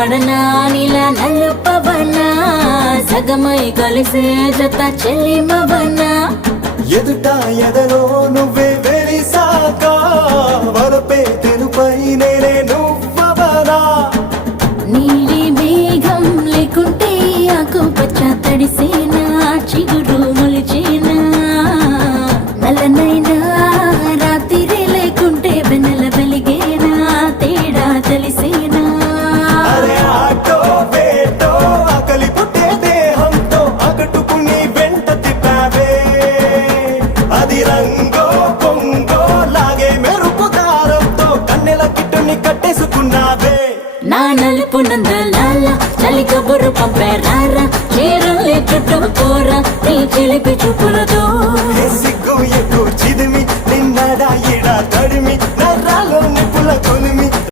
పడనా నీలా నలుపవనా సగమై కలిసే జత చెల్లిమవనా ఎదుట ఎదలో నువ్వే వెలిసాక వరపే తెలుపై నేనే నువ్వవనా నీలి మేఘం లేకుంటే ఆకుపచ్చ తడిసేనా చిగురు మొలిచేనా నల్లనైనా రాత్రి లేకుంటే వెన్నెల వెలిగేనా తేడా తెలిసేనా అరే ఆటో వేటో ఆకలి పుట్టే దేహంతో అకటుకుని వెంట తిప్పావే అది రంగో పొంగో లాగే మెరుపు దారంతో కన్నెల కిట్టుని కట్టేసుకున్నావే నా నలుపు నందలాల చలి కబురు పంపారారా చీరలే చుట్టూ కోరా నీ చిలిపి చూపుల